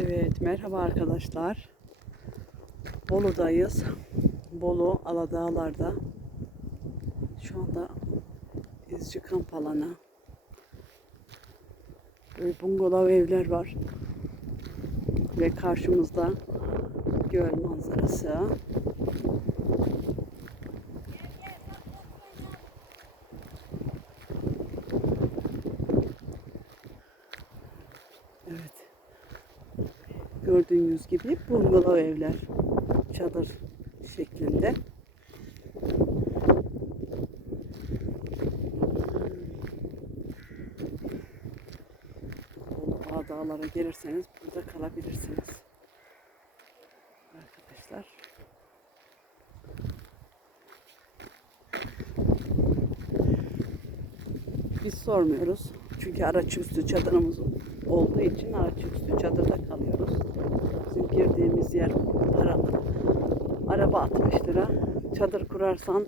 Evet, merhaba arkadaşlar. Bolu'dayız. Bolu Aladağlar'da. Şu anda izci kamp alanı. Böyle bungalov evler var. Ve karşımızda göl manzarası. Evet. Gördüğünüz gibi bungalov evler. Çadır şeklinde. Bolu Dağlara gelirseniz burada kalabilirsiniz. Arkadaşlar. Biz sormuyoruz. Çünkü araç üstü çadırımız olduğu için araç üstü çadırda kalıyoruz. Bizim girdiğimiz yer paralı. Araba 60 lira. Çadır kurarsan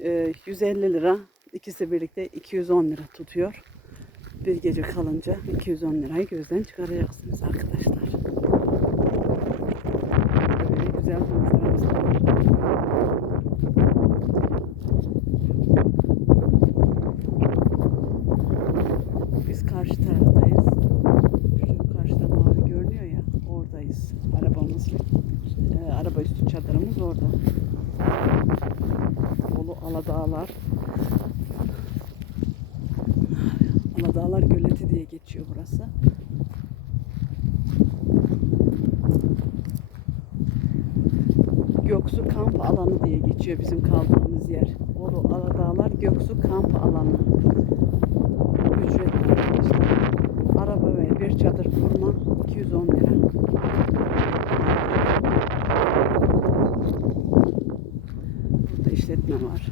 e, 150 lira. İkisi birlikte 210 lira tutuyor. Bir gece kalınca 210 lirayı gözden çıkaracaksınız arkadaşlar. Böyle güzel manzaramız var. Biz karşı taraftayız. Şu karşıda mavi görünüyor ya oradayız. Arabamız, e, araba çadırımız orada. Bolu Aladağlar. Aladağlar Göleti diye geçiyor burası. Göksu kamp alanı diye geçiyor bizim kaldığımız yer. Bolu Aladağlar Göksu kamp alanı. Ücretli arkadaşlar. Araba ve bir çadır kurma 210 lira. Burada işletme var.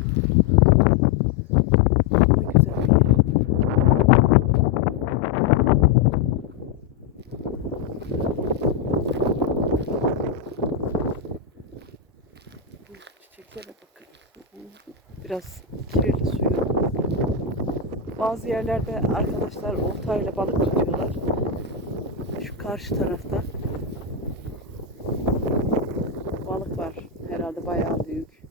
Biraz kirli suyu. Bazı yerlerde arkadaşlar oltayla balık tutuyorlar. Şu karşı tarafta balık var. Herhalde bayağı büyük.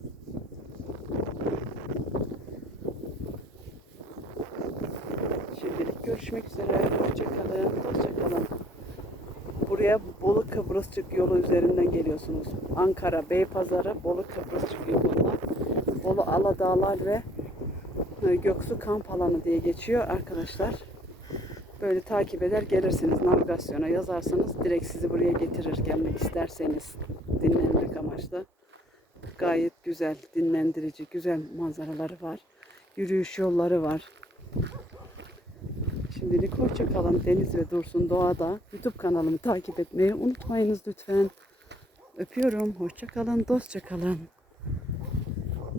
Şimdilik görüşmek üzere. Hoşçakalın. Hoşçakalın. Buraya Bolu Kıbrısçık yolu üzerinden geliyorsunuz. Ankara Beypazarı Bolu Kıbrısçık yolunda. Bolu Aladağlar ve e, Göksu Kamp Alanı diye geçiyor arkadaşlar. Böyle takip eder gelirsiniz navigasyona yazarsanız direkt sizi buraya getirir gelmek isterseniz dinlenmek amaçlı. Gayet güzel, dinlendirici, güzel manzaraları var. Yürüyüş yolları var. Şimdilik hoşça kalın. Deniz ve Dursun Doğa'da YouTube kanalımı takip etmeyi unutmayınız lütfen. Öpüyorum. Hoşça kalın. Dostça kalın.